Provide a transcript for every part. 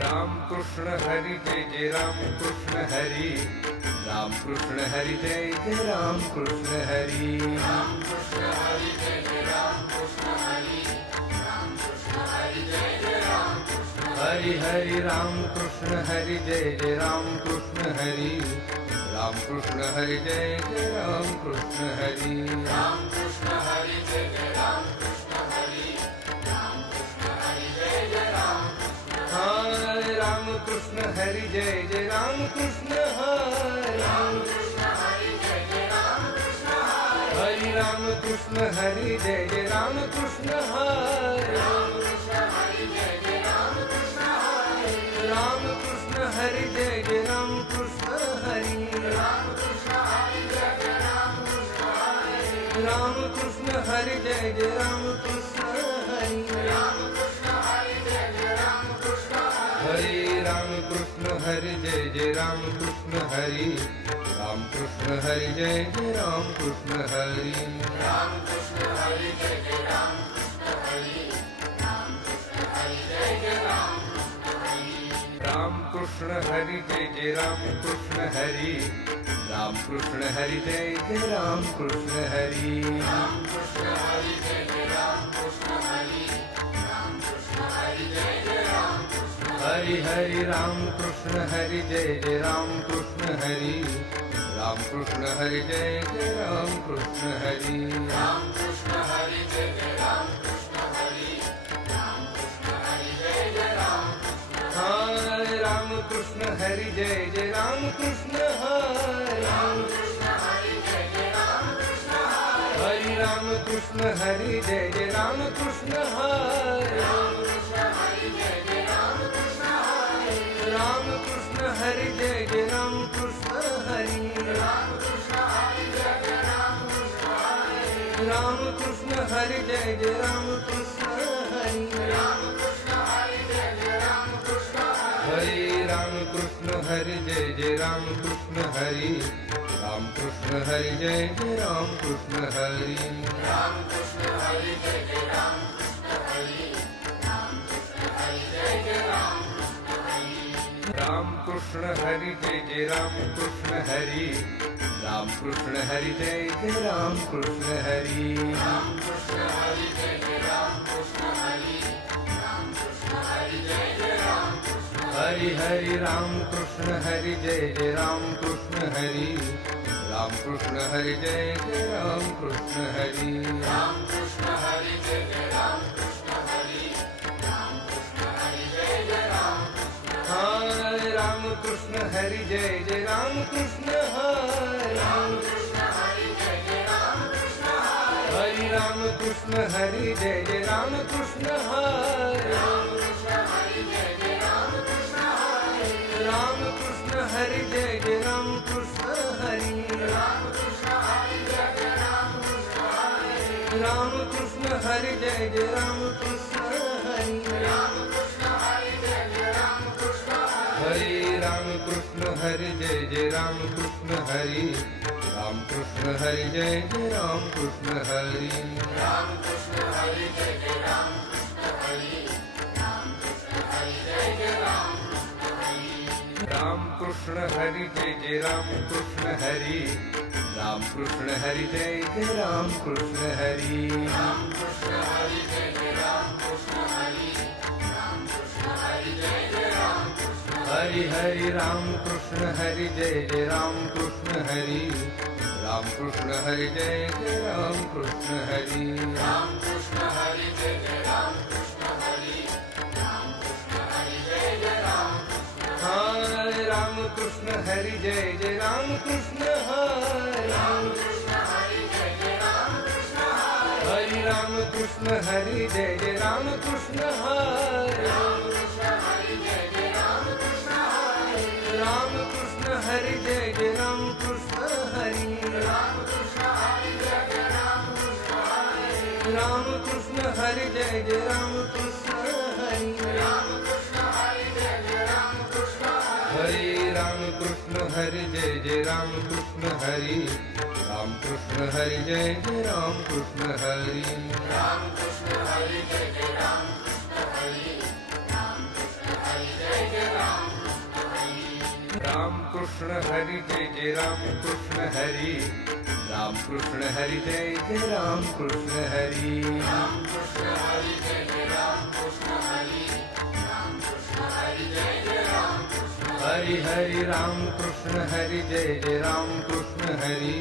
Ram Krishna Hari Jai Jai Ram Krishna Hari, Ram Krishna Hari Jai Jai Ram Krishna Hari, Ram Krishna Hari Jai Jai Ram Krishna Hari, Ram Krishna Hari Jai Jai Ram Krishna Hari Hari Ram Krishna Hari Jai Jai Ram Krishna Hari, Ram Krishna Hari Jai Jai Ram Krishna Hari, Ram Krishna Hari Jai Jai Ram Krishna Hari, Ram Krishna Hari Jai Jai Ram Krishna Hare Ram Krishna Hari Jai Jai Ram Krishna Hari, Ram Krishna Hari Jai Jai Ram Krishna Hari, Hari Ram Krishna Hari Jai Jai Ram Krishna Hari, Ram Krishna Hari Jai Jai Ram Krishna Hari, Ram Krishna Hari Jai Jai Ram Krishna Hari, Ram Krishna Hari Jai Jai Ram Krishna Hari, Ram Krishna Hari Jai Jai Ram Krishna Hari, Ram Krishna Hari Jai Jai Ram Krishna Hari, Hare Ram Krishna Hari Jai Jai Ram Krishna Hari, Ram Krishna Hari Jai Jai Ram Krishna Hari, Ram Krishna Hari Jai Jai Ram Krishna Hari, Ram Krishna Hari Jai Jai Ram Krishna Hari, Ram Krishna Hari Jai Jai Ram Krishna Hari, Ram Krishna Hari Jai Jai Ram Krishna Hari, Ram Krishna Hari Jai Jai Ram Krishna Hari, Ram Krishna Hari Jai Jai Ram Krishna Hari Hari Ram Krishna Hari Jai Jai Ram Krishna Hari, Ram Krishna Hari Jai Jai Ram Krishna Hari, Ram Krishna Hari Jai Jai Ram Krishna Hari, Ram Krishna Hari Jai Jai Ram Krishna Hare Ram Krishna Hari Jai Jai Ram Krishna Hari, Ram Krishna Hari Jai Jai Ram Krishna Hari, Hari Ram Krishna Hari Jai Jai Ram Krishna Hari, Ram Krishna Hari Jai Jai Ram Krishna Hari, Ram Krishna Hari Jai Jai Ram Krishna Hari, Ram Krishna Hari Jai Jai Ram Krishna Hari, Ram Krishna Hari Jai Jai Ram Krishna Hari, Ram Krishna Hari Jai Jai Ram Krishna Hari, Hare Ram Krishna Hari Jai Jai Ram Krishna Hari, Ram Krishna Hari Jai Jai Ram Krishna Hari, Ram Krishna Hari Jai Jai Ram Krishna Hari, Ram Krishna Hari Jai Jai Ram Krishna Hari, Ram Krishna Hari Jai Jai Ram Krishna Hari, Ram Krishna Hari Jai Jai Ram Krishna Hari, Ram Krishna Hari Jai Jai Ram Krishna Hari, Ram Krishna Hari Jai Jai Ram Krishna Hari Hari Ram Krishna Hari Jai Jai Ram Krishna Hari, Ram Krishna Hari Jai Jai Ram Krishna Hari, Ram Krishna Hari Jai Jai Ram Krishna Hari, Ram Krishna Hari Jai Jai Ram Krishna Hare Ram Krishna Hari Jai Jai Ram Krishna Hari, Ram Krishna Hari Jai Jai Ram Krishna Hari, Hari Ram Krishna Hari Jai Jai Ram Krishna Hari, Ram Krishna Hari Jai Jai Ram Krishna Hari, Ram Krishna Hari Jai Jai Ram Krishna Hari, Ram Krishna Hari Jai Jai Ram Krishna Hari, Ram Krishna Hari Jai Jai Ram Krishna Hari, Ram Krishna Hari Jai Jai Ram Krishna Hari, Hare Ram Krishna Hari Jai Jai Ram Krishna Hari, Ram Krishna Hari Jai Jai Ram Krishna Hari, Ram Krishna Hari Jai Jai Ram Krishna Hari, Ram Krishna Hari Jai Jai Ram Krishna Hari, Ram Krishna Hari Jai Jai Ram Krishna Hari, Ram Krishna Hari Jai Jai Ram Krishna Hari, Ram Krishna Hari Jai Jai Ram Krishna Hari, Ram Krishna Hari Jai Jai Ram Krishna Hari Hari Ram Krishna Hari Jai Jai Ram Krishna Hari, Ram Krishna Hari Jai Jai Ram Krishna Hari, Ram Krishna Hari Jai Jai Ram Krishna Hari, Ram Krishna Hari Jai Jai Ram Krishna Hare Ram Krishna Hari Jai Jai Ram Krishna Hari, Ram Krishna Hari Jai Jai Ram Krishna Hari, Hari Ram Krishna Hari Jai Jai Ram Krishna Hari, Ram Krishna Hari Jai Jai Ram Krishna Hari, Ram Krishna Hari Jai Jai Ram Krishna Hari, Ram Krishna Hari Jai Jai Ram Krishna Hari, Ram Krishna Hari Jai Jai Ram Krishna Hari, Ram Krishna Hari Jai Jai Ram Krishna Hari, Hare Ram Krishna Hari Jai Jai Ram Krishna Hari, Ram Krishna Hari Jai Jai Ram Krishna Hari, Ram Krishna Hari Jai Jai Ram Krishna Hari, Ram Krishna Hari Jai Ram Krishna Hari Jai Jai Ram Krishna Hari Ram Krishna Hari Jai Jai Ram Krishna Hari Ram Krishna Hari Jai Jai Ram Krishna Hari Ram Krishna Hari Jai Jai Ram Krishna Hari Hari Ram Krishna Hari Jai Jai Ram Krishna Hari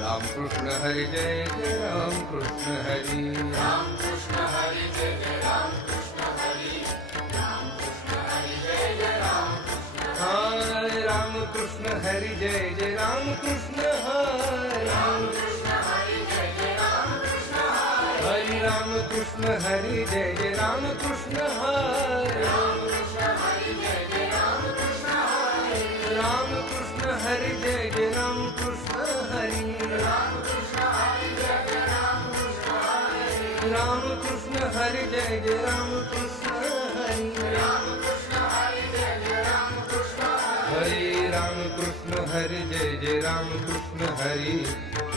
Ram Krishna Hari Jai Jai Ram Krishna Hari Ram Krishna Hari Jai Jai Ram Krishna Hari Ram Krishna Hari Jai Jai Ram Hare Ram Krishna Hari Jai Jai Ram Krishna Hari Ram Krishna Hari Jai Jai Ram Krishna Hari Ram Krishna Hari Jai Jai Ram Krishna Hari Ram Krishna Hari Jai Jai Ram Krishna Ram Krishna Hari Jai Jai Ram Krishna Hari Ram Krishna Hari Jai Jai Ram Krishna Ram Krishna Hari Jai Jai Ram Krishna Hari Ram Krishna Hari Jai Jai Ram Krishna Hare Ram Krishna Hari Jai Jai Ram Krishna Hari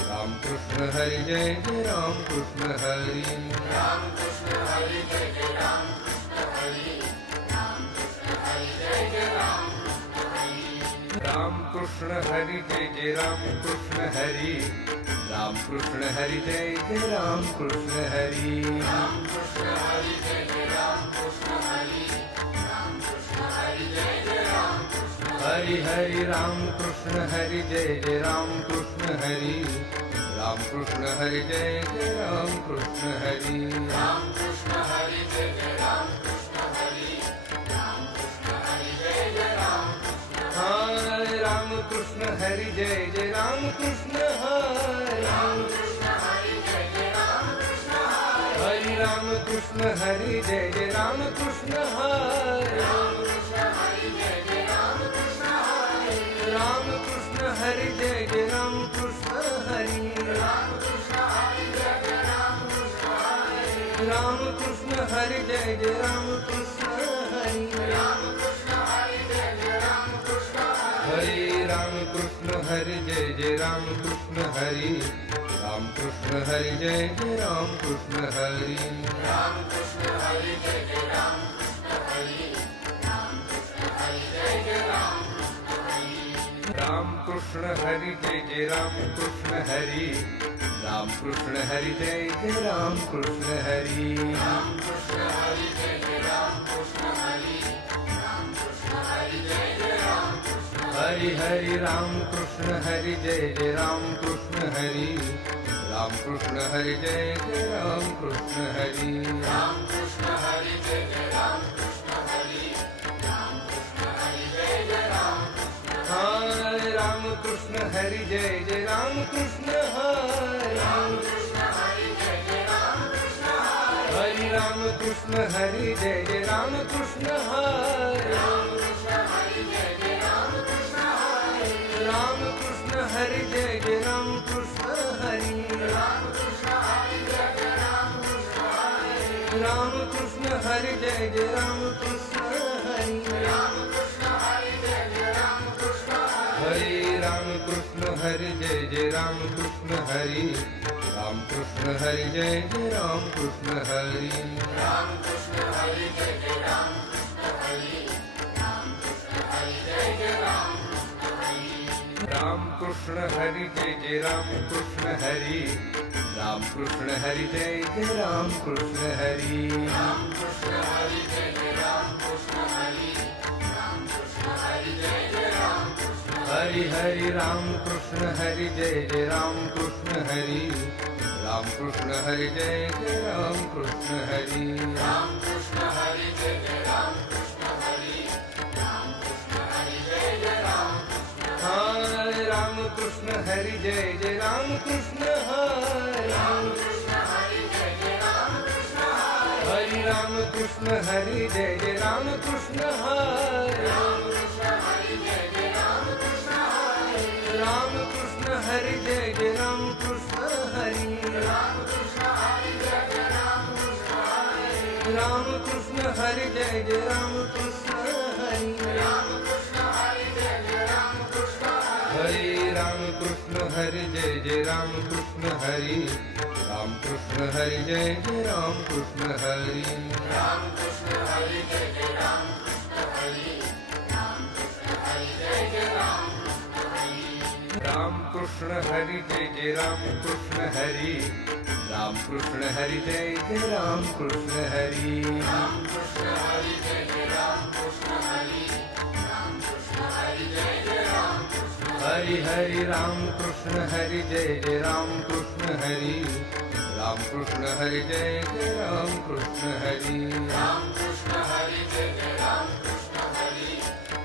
Ram Krishna Hari Jai Jai Ram Krishna Hari Ram Krishna Hari Jai Jai Ram Krishna Hari Ram Krishna Hari Jai Jai Ram Krishna Hari Ram Krishna Hari Jai Jai Ram Krishna Hari Ram Krishna Hari Jai Jai Ram Krishna Hari Ram Krishna Hari Jai Jai Ram Krishna Hari Ram Krishna Hari Jai Jai Ram Krishna Hari Hari Ram Krishna Hari Jai Jai Ram Krishna Hari Ram Krishna Hari Jai Jai Ram Krishna Hari Ram Krishna Hari Jai Jai Ram Krishna Hari Ram Krishna Hari Jai Jai Ram Krishna Hare Ram Krishna Hari Jai Jai Ram Krishna Hari Ram Krishna Hari Jai Jai Ram Krishna Hari Ram Krishna Hari Jai Jai Ram Krishna Hari Ram Krishna Hari Jai Jai Ram Krishna Ram Krishna Hari Jai Jai Ram Krishna Hari Ram Krishna Hari Jai Jai Ram Krishna Ram Krishna Hari Jai Jai Ram Krishna Hari Ram Krishna Hari Jai Jai Ram Krishna Hare Ram Krishna Hari Jai Jai Ram Krishna Hari Ram Krishna Hari Jai Jai Ram Krishna Hari Ram Krishna Hari Jai Jai Ram Krishna Hari Ram Krishna Hari Jai Jai Ram Krishna Hari Ram Krishna Hari Jai Jai Ram Krishna Hari Ram Krishna Hari Jai Jai Ram Krishna Hari Ram Krishna Hari Jai Jai Ram Krishna Hari Ram Krishna Hari Jai Jai Ram Krishna Hari Hari Ram Krishna Hari Jai Jai Ram Krishna Hari Ram Krishna Hari Jai Jai Ram Krishna Hari Ram Krishna Hari Jai Jai Ram Krishna Hari Ram Krishna Hari Jai Jai Ram Krishna Hare Ram Krishna Hari Jai Jai Ram Krishna Hari Ram Krishna Hari Jai Jai Ram Krishna Hari Ram Krishna Hari Jai Jai Ram Krishna Hari Ram Krishna Hari Jai Jai Ram Krishna Ram Krishna Hari Jai Jai Ram Krishna Hari Ram Krishna Hari Jai Jai Ram Krishna Ram Krishna Hari Jai Jai Ram Krishna Hari Ram Krishna Hari Jai Jai Ram Krishna Hare Ram Krishna Hari Jai Jai Ram Krishna Hari Ram Krishna Hari Jai Jai Ram Krishna Hari Ram Krishna Hari Jai Jai Ram Krishna Hari Ram Krishna Hari Jai Jai Ram Krishna Hari Ram Krishna Hari Jai Jai Ram Krishna Hari Ram Krishna Hari Jai Jai Ram Krishna Hari Ram Krishna Hari Jai Jai Ram Krishna Hari Ram Krishna Hari Jai Jai Ram Krishna Hari Hari Ram Krishna Hari Jai Jai Ram Krishna Hari Ram Krishna Hari Jai Jai Ram Krishna Hari Ram Krishna Hari Jai Jai Ram Krishna Hari Ram Krishna Hari Jai Jai Ram Krishna Hare Ram Krishna Hari Jai Jai Ram Krishna Hari Ram Krishna Hari Jai Jai Ram Krishna Hari Ram Krishna Hari Jai Jai Ram Krishna Hari Ram Krishna Hari Jai Jai Ram Krishna Ram Krishna Hari Jai Jai Ram Krishna Hari Ram Krishna Hari Jai Jai Ram Krishna Ram Krishna Hari Jai Jai Ram Krishna Hari Ram Krishna Hari Jai Jai Ram Krishna Hare Ram Krishna Hari Jai Jai Ram Krishna Hari Ram Krishna Hari Jai Jai Ram Krishna Hari Ram Krishna Hari Jai Jai Ram Krishna Hari Ram Krishna Hari Jai Krishna Hari Jai Jai Ram Krishna Hari Ram Krishna Hari Jai Jai Ram Krishna Hari Ram Krishna Hari Jai Jai Ram Krishna Hari Ram Krishna Hari Jai Jai Ram Krishna Hari Hari Ram Krishna Hari Jai Jai Ram Krishna Hari Ram Krishna Hari Jai Jai Ram Krishna Hari Ram Krishna Hari Jai Jai Ram Krishna Hari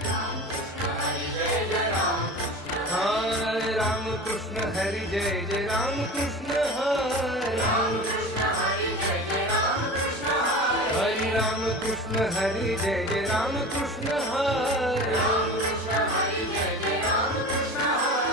Ram Krishna Hari Jai Jai Ram Hare Ram Krishna Hari Jai Jai Ram Krishna Hari Ram Krishna Hari Jai Jai Ram Krishna Hari Hari Ram Krishna Hari Jai Jai Ram Krishna Hari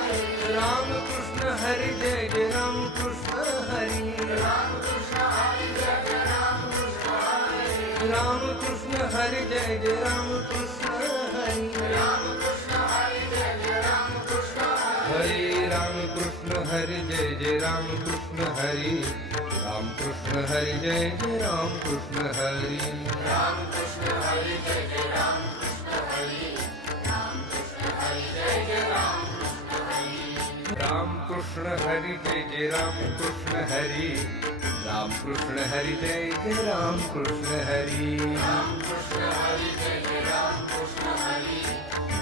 Ram Krishna Hari Jai Jai Ram Krishna Hari Ram Krishna Hari Jai Jai Ram Krishna Hari Ram Krishna Hari Jai Jai Ram Krishna Hari Ram Krishna Hari Jai Jai Ram Krishna Hari Ram Krishna Hari Jai Jai Ram Krishna Hare Ram Krishna Hari Jai Jai Ram Krishna Hari Ram Krishna Hari Jai Jai Ram Krishna Hari Ram Krishna Hari Jai Jai Ram Krishna Hari Ram Krishna Hari Jai Jai Ram Krishna Hari Ram Krishna Hari Jai Jai Ram Krishna Hari Ram Krishna Hari Jai Jai Ram Krishna Hari Ram Krishna Hari Jai Jai Ram Krishna Hari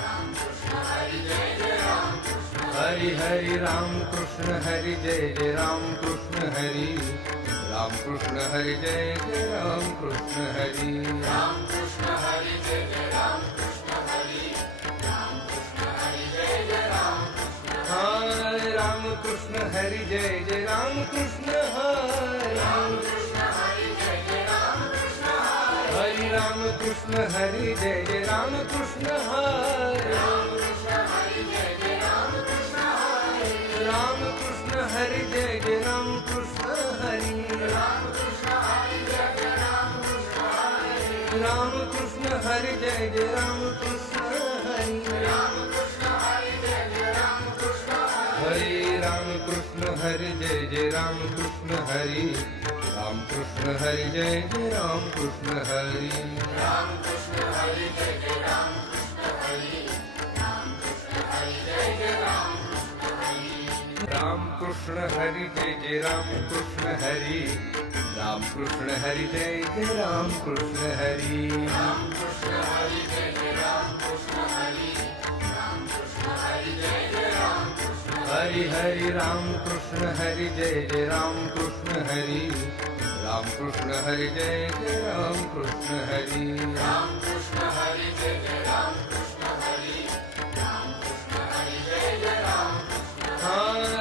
Ram Krishna Hari Jai Jai Ram Krishna Hari Hari Ram Krishna Hari Jai Jai Ram Krishna Hari Ram Krishna Hari Jai Jai Ram Krishna Hari Ram Krishna Hari Jai Jai Ram Krishna Hari Ram Krishna Hari Jai Jai Ram Krishna Hare Ram Krishna Hari Jai Jai Ram Krishna Hari Ram Krishna Hari Jai Jai Ram Krishna Hari Hari Ram Krishna Hari Jai Jai Ram Krishna Hari Ram Krishna Hari Jai Jai Ram Krishna Hari Ram Krishna Hari Jai Jai Ram Krishna Hari Ram Krishna Hari Jai Jai Ram Krishna Hari Ram Krishna Hari Jai Jai Ram Krishna Hari Ram Krishna Hari Jai Jai Ram Krishna Hari Hare Ram Krishna Hari Jai Jai Ram Krishna Hari Ram Krishna Hari Jai Jai Ram Krishna Hari Ram Krishna Hari Jai Jai Ram Krishna Hari Ram Krishna Hari Jai Jai Ram Krishna Hari Ram Krishna Hari Jai Jai Ram Krishna Hari Ram Krishna Hari Jai Jai Ram Krishna Hari Ram Krishna Hari Jai Jai Ram Krishna Hari Ram Krishna Hari Jai Jai Ram Krishna Hari Hari Ram Krishna Hari Jai Jai Ram Krishna Hari Ram Krishna Hari Jai Jai Ram Krishna Hari Ram Krishna Hari Jai Jai Ram Krishna Hari Ram Krishna Hari Jai Jai Ram Krishna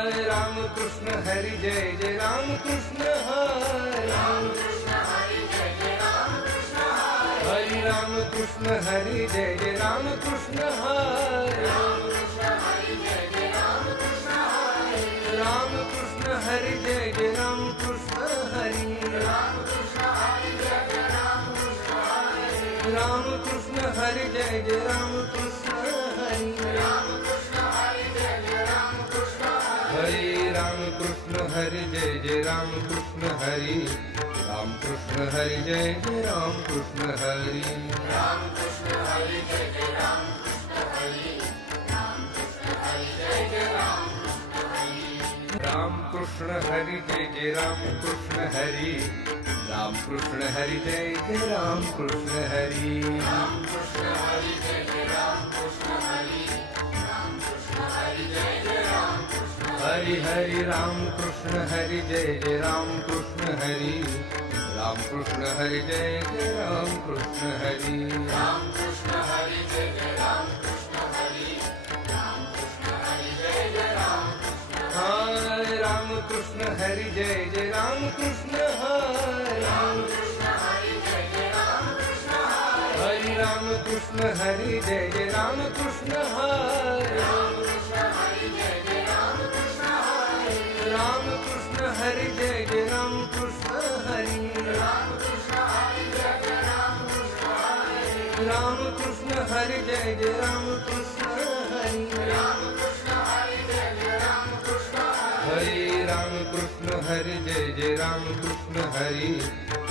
Hare Ram Krishna Hari Jai Jai Ram Krishna Hari Ram Krishna Hari Jai Jai Ram Krishna Hari Hari Ram Krishna Hari Jai Jai Ram Krishna Hari Ram Krishna Hari Jai Jai Ram Krishna Hari Ram Krishna Hari Jai Jai Ram Krishna Hari Ram Krishna Hari Jai Jai Ram Krishna Hari Ram Krishna Hari Jai Jai Ram Krishna Hari Ram Krishna Hari Jai Jai Ram Krishna Hari Hare Ram Krishna Hari Jai Jai Ram Krishna Hari Ram Krishna Hari Jai Jai Ram Krishna Hari Ram Krishna Hari Jai Jai Ram Krishna Hari Ram Krishna Hari Jai Jai Ram Krishna Hari Ram Krishna Hari Jai Jai Ram Krishna Hari Ram Krishna Hari Jai Jai Ram Krishna Hari Ram Krishna Hari Jai Jai Ram Krishna Hari Ram Krishna Hari Jai Jai Ram Krishna Hari Hari Ram Krishna Hari Jai Jai Ram Krishna Hari Ram Krishna Hari Jai Jai Ram Krishna Hari Ram Krishna Hari Jai Jai Ram Krishna Hari Ram Krishna Hari Jai Jai Ram Krishna Hare Ram Krishna Hari Jai Jai Ram Krishna Hari Ram Krishna Hari Jai Jai Ram Krishna Hari Hari Ram Krishna Hari Jai Jai Ram Krishna Hari Ram Krishna Hari Jai Jai Ram Krishna Hari Ram Krishna Hari Jai Jai Ram Krishna Hari Ram Krishna Hari Jai Jai Ram Krishna Hari Ram Krishna Hari Jai Jai Ram Krishna Hari Ram Krishna Hari Jai Jai Ram Krishna Hari Hare Ram Krishna Hari Jai Jai Ram Krishna Hari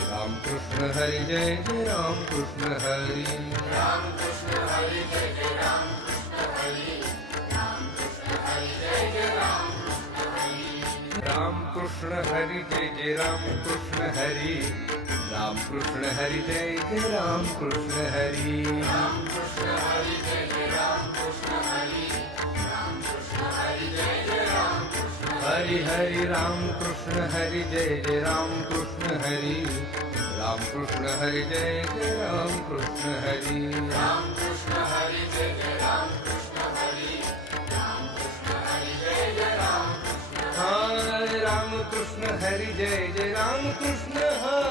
Ram Krishna Hari Jai Jai Ram Krishna Hari Ram Krishna Hari Jai Jai Ram Krishna Hari Ram Krishna Hari Jai Jai Ram Krishna Hari Jai Jai Ram Krishna Hari Ram Krishna Hari Jai Jai Ram Krishna Hari Ram Krishna Hari Jai Jai Ram Krishna Hari Ram Krishna Hari Jai Jai Ram Krishna Hari Hari Ram Krishna Hari Jai Jai Ram Krishna Hari Ram Krishna Hari Jai Jai Ram Krishna Hari Ram Krishna Hari Jai Jai Ram Krishna Hari Ram Krishna Hari Jai Jai Ram Krishna Hare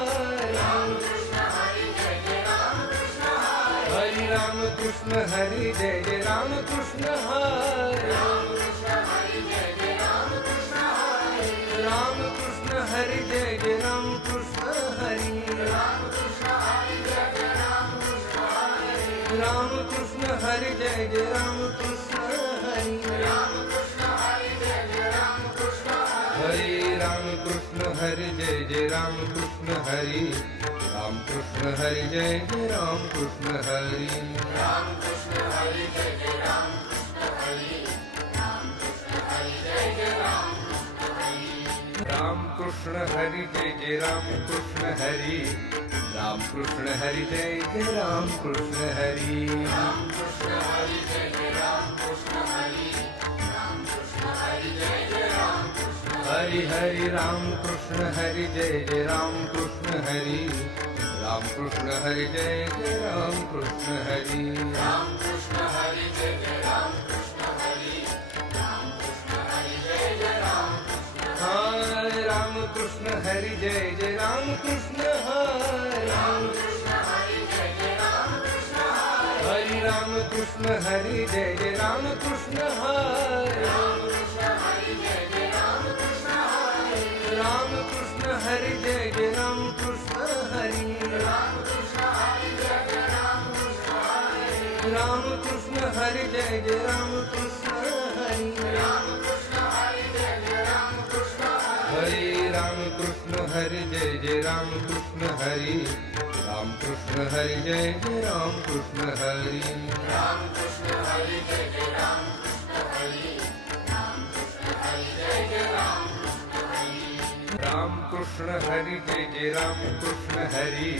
Ram Krishna Hari Jai Jai Ram Krishna Hari Ram Krishna Hari Jai Jai Ram Krishna Hari Hari Ram Krishna Hari Jai Jai Ram Krishna Hari Ram Krishna Hari Jai Jai Ram Krishna Hari Ram Krishna Hari Jai Jai Ram Krishna Hari Ram Krishna Hari Jai Jai Ram Krishna Hari Ram Krishna Hari Jai Jai Ram Krishna Hari Ram Krishna Hari Jai Jai Ram Krishna Hari Hare Ram Krishna Hari Jai Jai Ram Krishna Hari Ram Krishna Hari Jai Jai Ram Krishna Hari Ram Krishna Hari Jai Jai Ram Krishna Hari Ram Krishna Hari Jai Jai Ram Krishna Hari Ram Krishna Hari Jai Jai Ram Krishna Hari Ram Krishna Hari Jai Jai Ram Krishna Hari Ram Krishna Hari Jai Jai Ram Krishna Hari Ram Krishna Hari Jai Jai Ram Krishna Hari Hari Ram Krishna Hari Jai Jai Ram Krishna Hari Ram Krishna Hari Jai Jai Ram Krishna Hari Ram Krishna Hari Jai Jai Ram Krishna Hari Ram Krishna Hari Jai Jai Ram Krishna Hare Ram Krishna Hari Jai Jai Ram Krishna Hari Ram Krishna Hari Jai Jai Ram Krishna Hari Hari Ram Krishna Hari Jai Jai Ram Krishna Hari Ram Krishna Hari Jai Jai Ram Krishna Hari Ram Krishna Hari Jai Jai Ram Krishna Hari Ram Krishna Hari Jai Jai Ram Krishna Hari Ram Krishna Hari Jai Jai Ram Krishna Hari Ram Krishna Hari Jai Jai Ram Krishna Hari Hare Ram Krishna Hari Jai Jai Ram Krishna Hari Ram Krishna Hari Jai Jai Ram Krishna Hari Ram Krishna Hari Jai Jai Ram Krishna Hari Ram Krishna Hari Jai Jai Ram Krishna Hari Ram Krishna Hari Jai Jai Ram Krishna Hari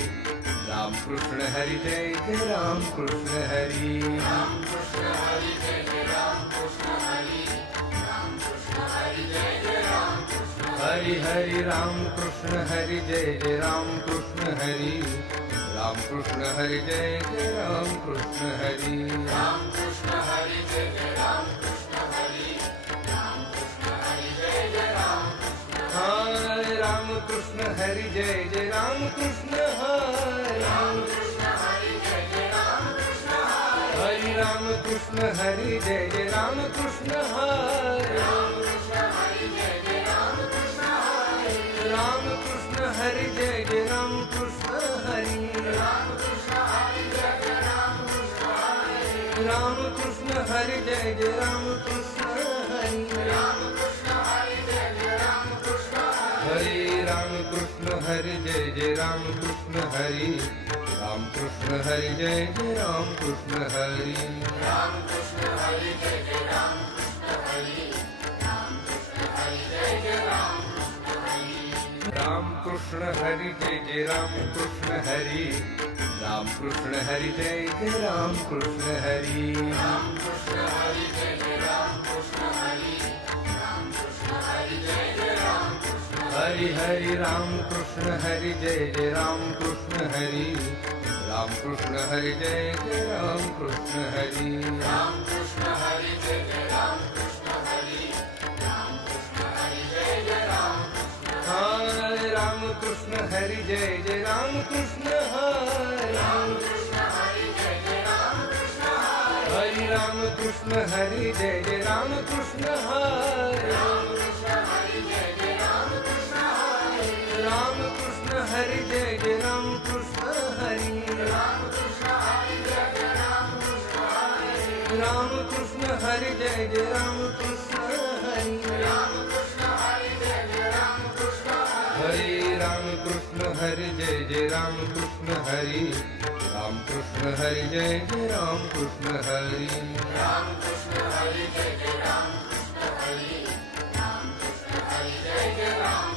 Ram Krishna Hari Jai Jai Ram Krishna Hari Ram Krishna Hari Jai Jai Ram Krishna Hari Ram Krishna Hari Jai Jai Ram Krishna Hari Hari Ram Krishna Hari Jai Jai Ram Krishna Hari Ram Krishna Hari Jai Jai Ram Krishna Hari Ram Krishna Hari Jai Jai Ram Krishna Hari Ram Krishna Hari Jai Jai Ram Krishna Hare Ram Krishna Hari Jai Jai Ram Krishna Hari Ram Krishna Hari Jai Jai Ram Krishna Hari Hari Ram Krishna Hari Jai Jai Ram Krishna Hari Ram Krishna Hari Jai Jai Ram Krishna Hari Ram Krishna Hari Jai Jai Ram Krishna Hari Ram Krishna Hari Jai Jai Ram Krishna Hari Ram Krishna Hari Jai Jai Ram Krishna Hari Ram Krishna Hari Jai Jai Ram Krishna Hari Hare Ram Krishna Hari Jai Jai Ram Krishna Hari Ram Krishna Hari Jai Jai Ram Krishna Hari Ram Krishna Hari Jai Jai Ram Krishna Hari Ram Krishna Hari Jai Jai Ram Krishna Hari Ram Krishna Hari Jai Jai Ram Krishna Hari Ram Krishna Hari Jai Jai Ram Krishna Hari Ram Krishna Hari Jai Jai Ram Krishna Hari Ram Krishna Hari Jai Jai Ram Krishna Hari Hari Ram Krishna Hari Jai Jai Ram Krishna Hari Ram Krishna Hari Jai Jai Ram Krishna Hari Ram Krishna Hari Jai Jai Ram Krishna Hari Ram Krishna Hari Jai Jai Ram Krishna Hare Ram Krishna Hari Jai Jai Ram Krishna Hari Ram Krishna Hari Jai Jai Ram Krishna Hari Hari Ram Krishna Hari Jai Jai Ram Krishna Hari Ram Krishna Hari Jai Jai Ram Krishna Hari Ram Krishna Hari Jai Jai Ram Krishna Hari Ram Krishna Hari Jai Jai Ram Krishna Hari Ram Krishna Hari Jai Jai Ram Krishna Hari Ram Krishna Hari Jai Jai Ram Krishna Hari Hare Ram Krishna Hari Jai Jai Ram Krishna Hari Ram Krishna Hari Jai Jai Ram Krishna Hari Ram Krishna Hari Jai Jai Ram Krishna Hari Ram Krishna Hari Jai Jai Ram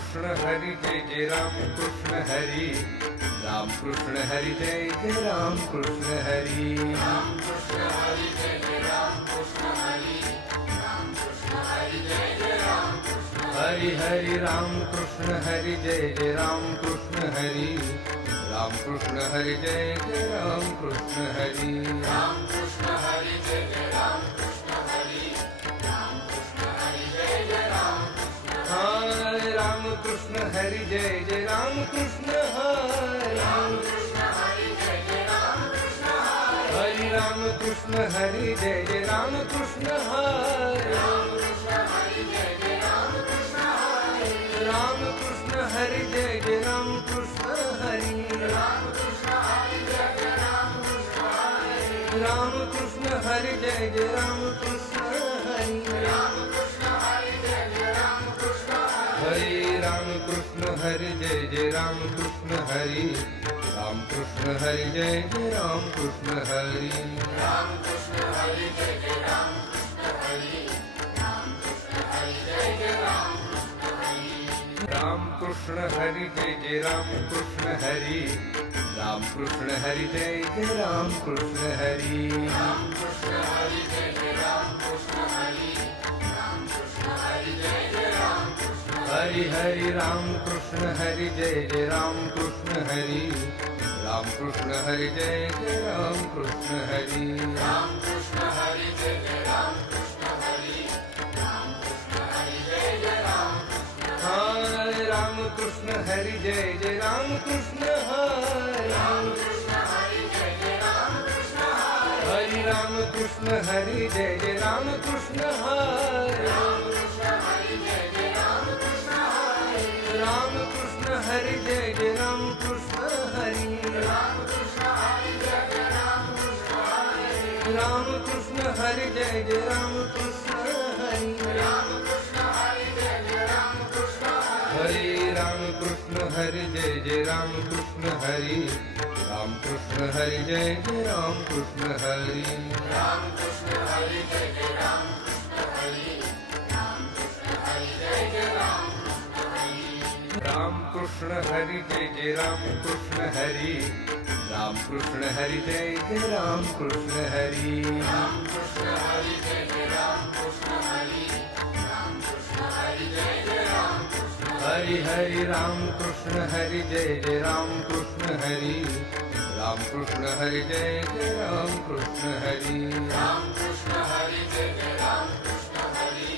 Krishna Hari Jai Ram Krishna Hari Ram Krishna Hari Jai Ram Krishna Hari Ram Krishna Hari Jai Ram Krishna Hari Ram Krishna Hari Jai Ram Krishna Hari Hari Ram Krishna Hari Jai Ram Krishna Hari Ram Krishna Hari Jai Ram Krishna Hari Ram Krishna Hari Jai Ram Krishna Hari Ram Krishna Hari Jai Ram Hare Ram Krishna Hari Jai Ram Krishna Hari Ram Krishna Hari Jai Ram Krishna Hari Ram Krishna Hari Jai Ram Krishna Hari Ram Krishna Hari Jai Ram Krishna Ram Krishna Hari Jai Ram Krishna Hari Ram Krishna Hari Jai Ram Krishna Ram Krishna Hari Jai Ram Krishna Hari Ram Krishna Hari Jai Ram Krishna Hare Ram Krishna Hari Jai Ram Krishna Hari Ram Krishna Hari Jai Ram Krishna Hari Ram Krishna Hari Jai Ram Krishna Hari Ram Krishna Hari Jai Ram Krishna Hari Ram Krishna Hari Jai Ram Krishna Hari Ram Krishna Hari Jai Ram Krishna Hari Ram Krishna Hari Jai Ram Krishna Hari Ram Krishna Hari Jai Ram Krishna Hari Hari Ram Krishna Hari Jai Ram Krishna Hari Ram Krishna Hari Jai Ram Krishna Hari Ram Krishna Hari Jai Ram Krishna Hari Ram Krishna Hari Jai Ram Krishna Hare Ram Krishna Hari Jai Ram Krishna Hari Ram Krishna Hari Jai Ram Krishna Hari Ram Krishna Hari Jai Ram Krishna Hari Ram Krishna Hari Jai Ram Krishna Ram Krishna Hari Jai Ram Krishna Hari Ram Krishna Hari Jai Ram Krishna Ram Krishna Hari Jai Ram Krishna Hari Ram Krishna Hari Jai Ram Krishna Hare Ram Krishna Hari Jai Ram Krishna Hari Ram Krishna Hari Jai Ram Krishna Hari Ram Krishna Hari Jai Ram Krishna Hari Ram Krishna Hari Jai Ram Krishna Hari Ram Krishna Hari Jai Ram Krishna Hari Ram Krishna Hari Jai Ram Krishna Hari Ram Krishna Hari Jai Ram Krishna Hari Ram Krishna Hari Jai Ram Krishna Hari Hari Ram Krishna Hari Jai Ram Krishna Hari Ram Krishna Hari Jai Ram Krishna Hari Ram Krishna Hari Jai Ram Krishna Hari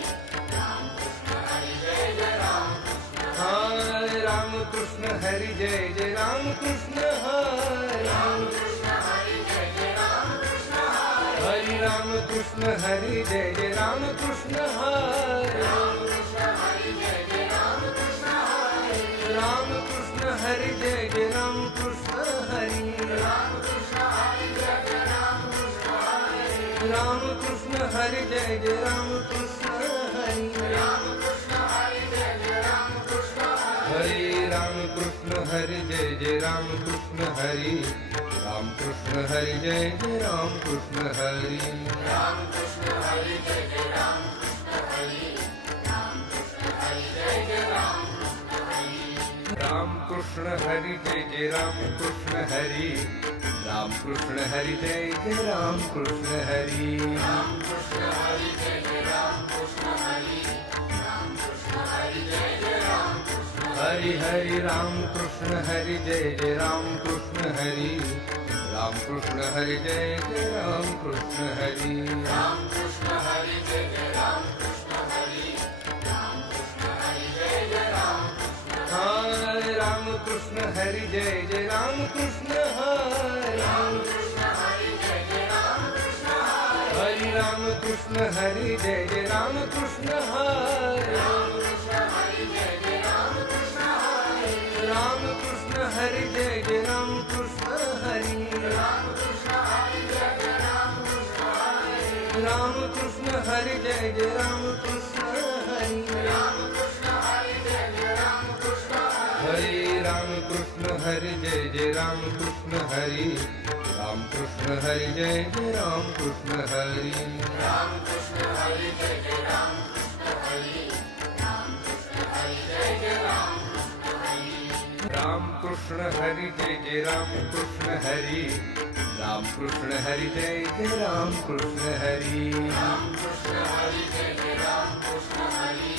Ram Krishna Hari Jai Ram Krishna Hare Ram Krishna Hari Jai Ram Krishna Hari Ram Krishna Hari Jai Ram Krishna Hari Ram Krishna Hari Jai Ram Krishna Hari Ram Krishna Hari Jai Ram Krishna Ram Krishna Hari Jai Ram Krishna Hari Ram Krishna Hari Jai Ram Krishna Ram Krishna Hari Jai Ram Krishna Hari Ram Krishna Hari Jai Ram Krishna Hare Ram Krishna Hari Jai Ram Krishna Hari Ram Krishna Hari Jai Ram Krishna Hari Ram Krishna Hari Jai Ram Krishna Hari Ram Krishna Hari Jai Ram Krishna Hari Ram Krishna Hari Jai Ram Krishna Hari Ram Krishna Hari Jai Ram Krishna Hari Ram Krishna Hari Jai Ram Krishna Hari Ram Krishna Hari Jai Ram Krishna Hari Hari Ram Krishna Hari Jai Ram Krishna Hari Ram Krishna Hari Jai Ram Krishna Hari Ram Krishna Hari Jai Ram Krishna Hari Ram Krishna Hari Jai Ram Krishna Hare Ram Krishna Hari Jai Ram Krishna Hari Ram Krishna Hari Jai Ram Krishna Hari Ram Krishna Hari Jai Ram Krishna Hari Ram Krishna Hari Jai Ram Krishna Ram Krishna Hari Jai Ram Krishna Hari Ram Krishna Hari Jai Ram Krishna Ram Krishna Hari Jai Ram Krishna Hari Ram Krishna Hari Jai Ram Krishna Hare Ram Krishna Hari Jai Ram Krishna Hari Ram Krishna Hari Jai Ram Krishna Hari Ram Krishna Hari Jai Ram Krishna Hari Ram Krishna Hari Jai Ram Krishna Hari Jai Jai Ram Krishna Hari Ram Krishna Hari Jai Jai Ram Krishna Hari Ram Krishna Hari Jai Jai Ram Krishna Hari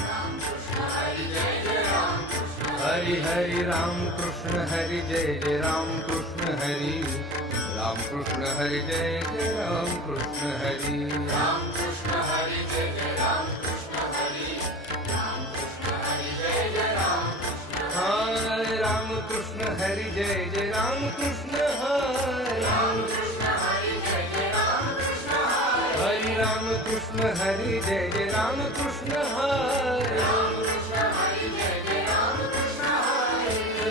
Ram Krishna Hari Jai Jai Ram Krishna Hari Hari Ram Krishna Hari Jai Jai Ram Krishna Hari Ram Krishna Hari Jai Jai Ram Krishna Hari Ram Krishna Hari Jai Jai Ram Krishna Hari Ram Krishna Hari Jai Jai Ram Hare Ram Krishna Hari Jai Jai Ram Krishna Hari Ram Krishna Hari Jai Jai Ram Krishna Hari Hari Ram Krishna Hari Jai Jai Ram Krishna Hari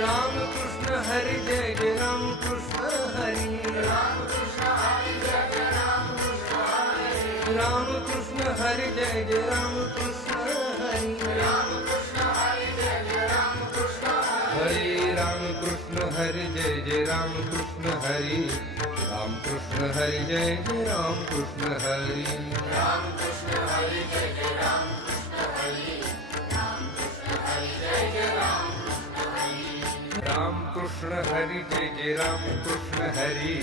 Ram Krishna Hari Jai Jai Ram Krishna Hari Ram Krishna Hari Jai Jai Ram Krishna Hari Ram Krishna Hari Jai Jai Ram Krishna Hari Ram Krishna Hari Jai Jai Ram Krishna Hari Ram Krishna Hari Jai Jai Ram Krishna Hare Ram Krishna Hari Jai Jai Ram Krishna Hari Ram Krishna Hari Jai Jai Ram Krishna Hari Ram Krishna Hari Jai Jai Ram Krishna Hari Ram Krishna Hari Jai Jai Ram Krishna Hari Ram Krishna Hari Jai Jai Ram Krishna Hari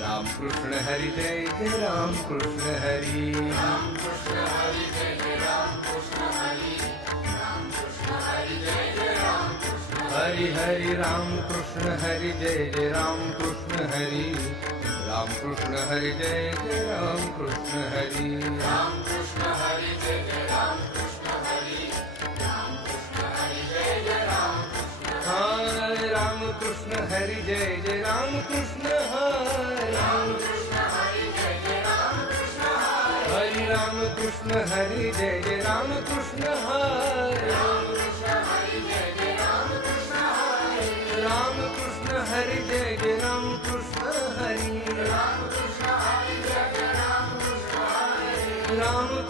Ram Krishna Hari Jai Jai Ram Krishna Hari Ram Krishna Hari Jai Jai Ram Krishna Hari Ram Krishna Hari Jai Jai Ram Krishna Hari Hari Ram Krishna Hari Jai Jai Ram Krishna Hari Ram Krishna Hari Jai Jai Ram Krishna Hari Ram Krishna Hari Jai Jai Ram Krishna Hari Ram Krishna Hari Jai Jai Ram Krishna Hare Ram Krishna Hari Jai Jai Ram Krishna Hari Ram Krishna Hari Jai Jai Ram Krishna Hari Hari Ram Krishna Hari Jai Jai Ram Krishna Hari Ram Krishna Hari Jai Jai Ram Krishna Hari Ram Krishna Hari Jai Jai Ram Krishna Hari Ram Krishna Hari Jai Jai Ram Krishna Hari Ram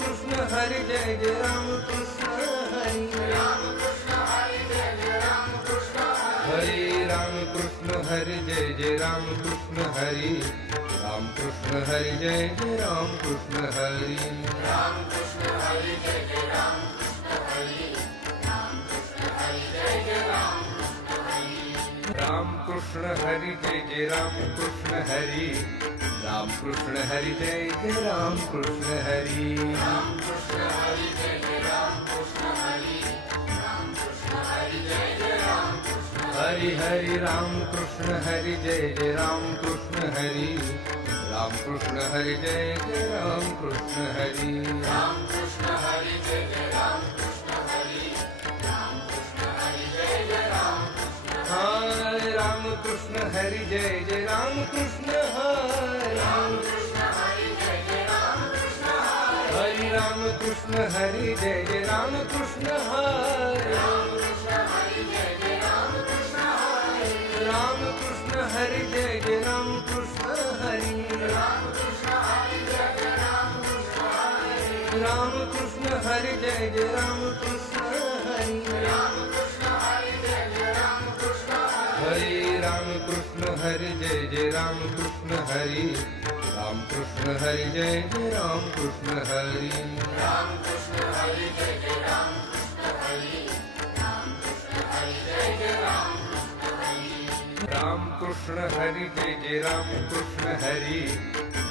Krishna Hari Jai Jai Ram Krishna Hari Ram Krishna Hari Jai Jai Ram Krishna Hari Hare Ram Krishna Hari Jai Jai Ram Krishna Hari Ram Krishna Hari Jai Jai Ram Krishna Hari Ram Krishna Hari Jai Jai Ram Krishna Hari Ram Krishna Hari Jai Jai Ram Krishna Hari Ram Krishna Hari Jai Jai Ram Krishna Hari Ram Krishna Hari Jai Jai Ram Krishna Hari Ram Krishna Hari Jai Jai Ram Krishna Hari Ram Krishna Hari Jai Jai Ram Krishna Hari Hari Ram Krishna Hari Jai Jai Ram Krishna Hari Ram Krishna Hari Jai Jai Ram Krishna Hari Ram Krishna Hari Jai Jai Ram Krishna Hari Ram Krishna Hari Jai Jai Ram Krishna Hare Ram Krishna Hari Jai Jai Ram Krishna Hari Ram Krishna Hari Jai Jai Ram Krishna Hari Hari Ram Krishna Hari Jai Jai Ram Krishna Hari Ram Krishna Hari Jai Jai Ram Krishna Hari Ram Krishna Hari Jai Jai Ram Krishna Hari Ram Krishna Hari Jai Jai Ram Krishna Hari Ram Krishna Hari Jai Jai Ram Krishna Hari Ram Krishna Hari Jai Jai Ram Krishna Hari Hare Ram Krishna Hari Jai Jai Ram Krishna Hari Ram Krishna Hari Jai Jai Ram Krishna Hari Ram Krishna Hari Jai Jai Ram Krishna Hari Ram Krishna Hari Jai Jai Ram Krishna Hari Ram Krishna Hari Jai Jai Ram Krishna Hari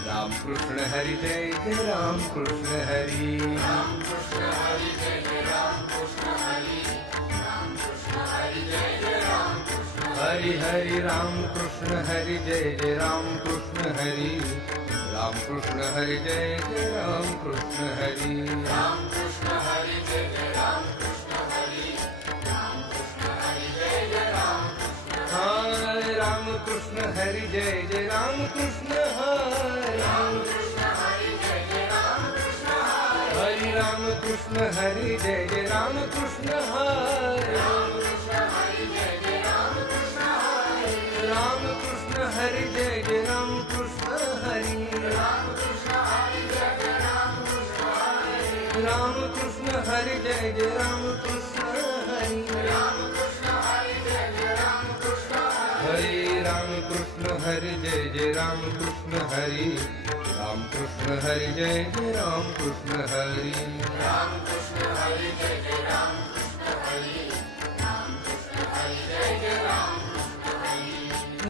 Ram Krishna Hari Jai Jai Ram Krishna Hari Ram Krishna Hari Jai Jai Ram Krishna Hari Ram Krishna Hari Jai Jai Ram Krishna Hari Hari Ram Krishna Hari Jai Jai Ram Krishna Hari Ram Krishna Hari Jai Jai Ram Krishna Hari Ram Krishna Hari Jai Jai Ram Krishna Hari Ram Krishna Hari Jai Jai Ram Krishna Hare Ram Krishna Hari Jai Jai Ram Krishna Hari Ram Krishna Hari Jai Jai Ram Krishna Hari Hari Ram Krishna Hari Jai Jai Ram Krishna Hari Ram Krishna Hari Jai Jai Ram Krishna Hari Ram Krishna Hari Jai Jai Ram Krishna Hari Ram Krishna Hari Jai Jai Ram Krishna Hari Ram Krishna Hari Jai Jai Ram Krishna Hari Ram Krishna Hari Jai Jai Ram Krishna Hari Hare Ram Krishna Hari Jai Jai Ram Krishna Hari Ram Krishna Hari Jai Jai Ram Krishna Hari Ram Krishna